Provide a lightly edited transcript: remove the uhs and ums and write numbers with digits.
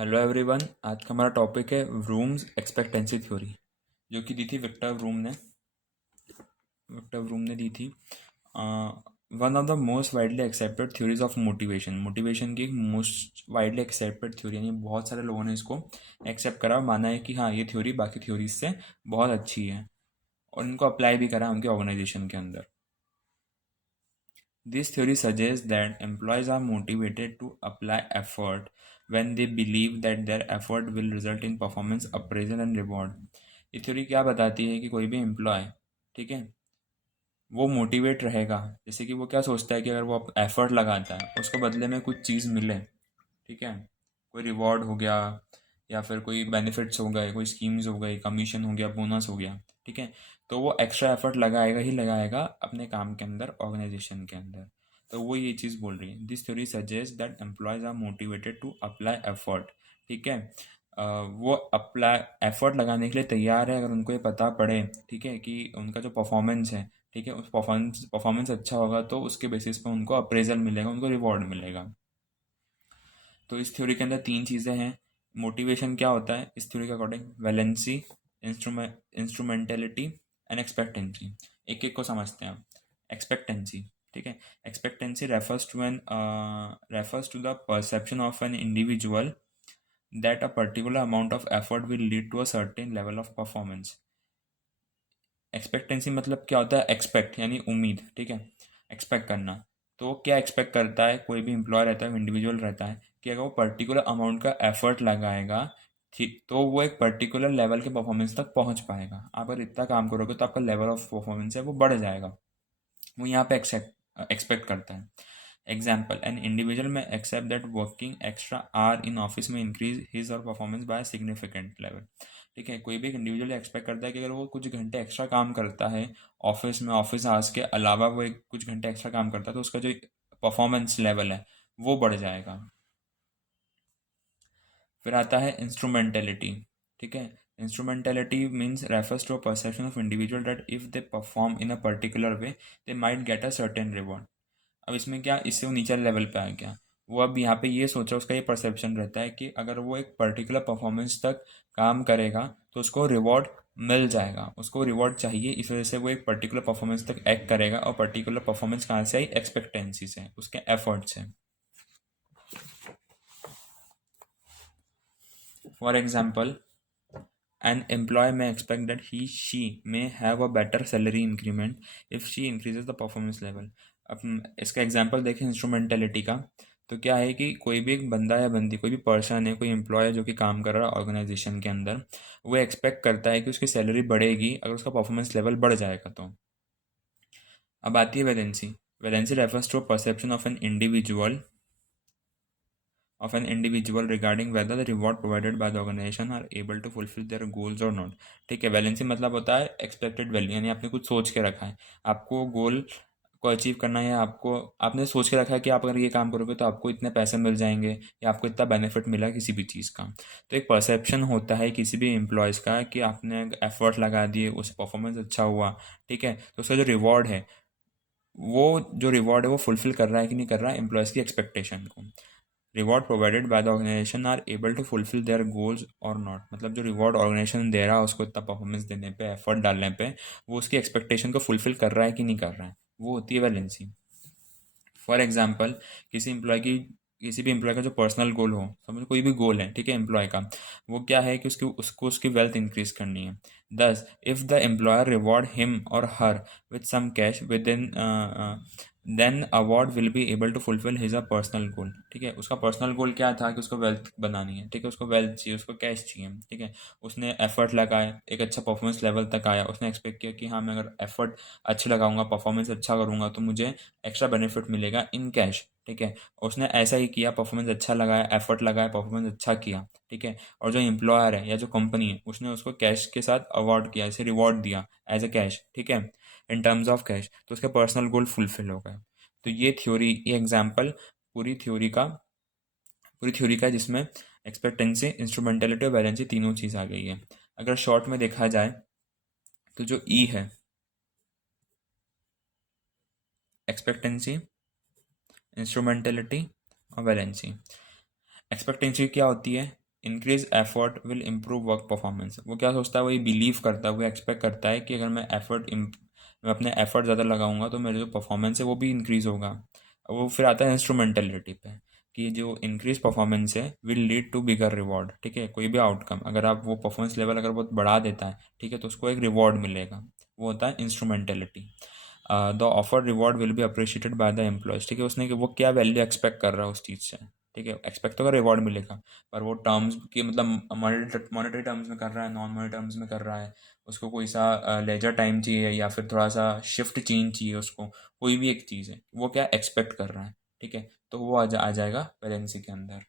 Hello everyone. आज का हमारा टॉपिक है रूम्स एक्सपेक्टेंसी थ्योरी, जो कि दी थी विक्टर रूम ने दी थी। One of the most widely accepted theories of motivation की एक मोस्ट वाइडली एक्सेप्टेड थ्योरी, यानी बहुत सारे लोगों ने इसको एक्सेप्ट करा और माना है कि हाँ, ये थ्योरी बाकी थ्योरीज से बहुत अच्छी है, और इनको अप्लाई भी करा उनके ऑर्गेनाइजेशन के अंदर। This theory suggests that employees are motivated to apply effort when they believe that their effort will result in performance appraisal and reward। ये थ्योरी क्या बताती है कि कोई भी एम्प्लॉय, ठीक है, वो मोटिवेट रहेगा, जैसे कि वो क्या सोचता है कि अगर वो एफर्ट लगाता है उसको बदले में कुछ चीज़ मिले, ठीक है, कोई रिवॉर्ड हो गया या फिर कोई बेनिफिट्स हो गए, कोई स्कीम्स हो गई, कमीशन हो गया, बोनस हो गया, ठीक है, तो वो एक्स्ट्रा एफर्ट लगाएगा ही लगाएगा अपने काम के अंदर, ऑर्गेनाइजेशन के अंदर। तो वो ये चीज़ बोल रही है, this theory suggest that employees are motivated to apply effort, ठीक है। वो अप्लाई एफर्ट लगाने के लिए तैयार है अगर उनको ये पता पड़े, ठीक है, कि उनका जो परफॉर्मेंस है, ठीक है, उस परफॉर्मेंस अच्छा होगा तो उसके बेसिस पे उनको अप्रेजल मिलेगा, उनको रिवॉर्ड मिलेगा। तो इस थ्योरी के अंदर तीन चीज़ें हैं। मोटिवेशन क्या होता है इस थ्योरी के according? Valency, instrumentality and expectancy. एक एक को समझते हैं हम। एक्सपेक्टेंसी, ठीक है। Expectancy refers to the perception of an individual that a particular amount of effort will lead to a certain level of performance. Expectancy मतलब क्या होता है? एक्सपेक्ट यानी उम्मीद, ठीक है, एक्सपेक्ट करना। तो वो क्या एक्सपेक्ट करता है? कोई भी एम्प्लॉय रहता है, इंडिविजुअल रहता है, कि अगर वो पर्टिकुलर अमाउंट का एफर्ट लगाएगा, ठीक, तो वो एक पर्टिकुलर लेवल के परफॉर्मेंस तक पहुंच पाएगा। आप अगर इतना काम करोगे तो आपका लेवल ऑफ परफॉर्मेंस है वो बढ़ जाएगा। वो यहाँ पे एक्सपेक्ट करता है। एग्जाम्पल, एन इंडिविजुअल में accept that working extra hour in office में इंक्रीज हिज और परफॉर्मेंस बाय सिग्निफिकेंट लेवल, ठीक है। कोई भी एक इंडिविजुअल एक्सपेक्ट करता है कि अगर वो कुछ घंटे एक्स्ट्रा काम करता है ऑफिस में, ऑफिस आवर्स के अलावा वो एक कुछ घंटे एक्स्ट्रा काम करता है, तो उसका जो परफॉर्मेंस लेवल है वो बढ़ जाएगा। फिर आता है इंस्ट्रूमेंटेलिटी, ठीक है। Instrumentality means refers to a perception of individual that if they perform in a particular way they might get a certain reward. अब इसमें क्या, इससे वो नीचे लेवल पे आ गया। वो अब यहाँ पे ये सोच रहा है, उसका ये परसेप्शन रहता है कि अगर वो एक पर्टिकुलर परफॉर्मेंस तक काम करेगा तो उसको रिवॉर्ड मिल जाएगा, उसको रिवॉर्ड चाहिए, इस वजह से वो एक पर्टिकुलर परफॉर्मेंस तक एक्ट करेगा। और पर्टिकुलर परफॉर्मेंस कहाँ से आई? एक्सपेक्टेंसी से, उसके एफर्ट से। For example, an employee may expect that she may have a better salary increment if she increases the performance level। अब इसका एग्जांपल देखें इंस्ट्रूमेंटेलिटी का, तो क्या है कि कोई भी एक बंदा या बंदी, कोई भी पर्सन है, कोई एम्प्लॉय है जो कि काम कर रहा है ऑर्गेनाइजेशन के अंदर, वो एक्सपेक्ट करता है कि उसकी सैलरी बढ़ेगी अगर उसका परफॉर्मेंस लेवल बढ़ जाएगा तो। अब आती है valency. Valency refers to perception of an individual regarding whether the reward provided by the organization are able to fulfill their goals or not। ठीक है, वैलेंसी मतलब होता है एक्सपेक्टेड वैल्यू, यानी आपने कुछ सोच के रखा है, आपको गोल को अचीव करना है, आपको आपने सोच के रखा है कि आप अगर ये काम करोगे तो आपको इतने पैसे मिल जाएंगे या आपको इतना बेनिफिट मिला किसी भी चीज़ का। तो एक परसेप्शन होता है किसी भी एम्प्लॉयज़ का कि आपने एफर्ट लगा दिए, उस परफॉर्मेंस अच्छा हुआ, ठीक है, तो उसका जो रिवॉर्ड है, वो फुलफिल कर रहा है कि नहीं कर रहा है एम्प्लॉयज़ की एक्सपेक्टेशन को। Reward provided by the organisation are able to fulfil their goals or not, मतलब जो रिवॉर्ड ऑर्गेनाइजेशन दे रहा है उसको इतना परफॉर्मेंस देने पे, एफर्ट डालने पे, वो उसकी एक्सपेक्टेशन को फुलफिल कर रहा है कि नहीं कर रहा है, वो होती है वैलेंसी। फॉर एग्जाम्पल, किसी एम्प्लॉय की किसी भी एम्प्लॉय का जो पर्सनल गोल हो, समझो कोई भी गोल है, ठीक है, एम्प्लॉय का, वो क्या है कि उसकी वेल्थ इंक्रीज करनी है। दस, if the employer reward him or her with some cash within, then award will be able to fulfil his a personal goal, ठीक है। उसका पर्सनल गोल क्या था कि उसको वेल्थ बनानी है, ठीक है, उसको वेल्थ चाहिए, उसको कैश चाहिए, ठीक है। उसने एफर्ट लगाया, एक अच्छा परफॉर्मेंस लेवल तक आया, उसने एक्सपेक्ट किया कि हाँ, मैं अगर एफर्ट अच्छे लगाऊंगा, परफॉर्मेंस अच्छा करूंगा तो मुझे एक्स्ट्रा बेनिफिट मिलेगा इन कैश, ठीक है। उसने ऐसा ही किया, परफॉर्मेंस अच्छा लगाया, एफर्ट लगाया, परफॉर्मेंस अच्छा किया, ठीक है। और जो एम्प्लॉयर है या जो कंपनी है उसने उसको कैश के साथ अवार्ड किया, ऐसे रिवॉर्ड दिया एज अ कैश, ठीक है, इन टर्म्स ऑफ कैश, तो उसका पर्सनल गोल फुलफिल हो गया। तो ये एग्जाम्पल पूरी थ्योरी का पूरी थ्योरी का है, जिसमें एक्सपेक्टेंसी, इंस्ट्रूमेंटेलिटी और वैलेंसी तीनों चीज़ आ गई है। अगर शॉर्ट में देखा जाए तो जो ई है, एक्सपेक्टेंसी, इंस्ट्रूमेंटेलिटी और वैलेंसी। एक्सपेक्टेंसी क्या होती है? Increase effort will improve work performance. वो क्या सोचता है, वो ये बिलीव करता है, वो एक्सपेक्ट करता है कि अगर मैं अपने एफर्ट ज़्यादा लगाऊंगा तो मेरे जो परफॉर्मेंस है वो भी इंक्रीज़ होगा। वो फिर आता है इंस्ट्रूमेंटेलिटी पे, कि जो इंक्रीज परफॉर्मेंस है will lead to bigger reward. ठीक है, कोई भी आउटकम अगर आप वो परफॉर्मेंस लेवल अगर बहुत बढ़ा देता है, ठीक है, तो उसको एक रिवॉर्ड मिलेगा। वो होता है instrumentality. The offer reward will be appreciated by the employees. ठीक है, उसने कि वो क्या वैल्यू एक्सपेक्ट कर रहा है उस चीज़ से। ठीक है, एक्सपेक्ट तो रिवॉर्ड मिलेगा, पर वो टर्म्स की मतलब मॉनेटरी टर्म्स में कर रहा है, नॉन मॉनेटरी टर्म्स में कर रहा है, उसको कोई सा लेजर टाइम चाहिए या फिर थोड़ा सा शिफ्ट चेंज चाहिए उसको, कोई भी एक चीज़ है वो क्या एक्सपेक्ट कर रहा है। ठीक है, तो वो आ जाएगा वैलेंसी के अंदर।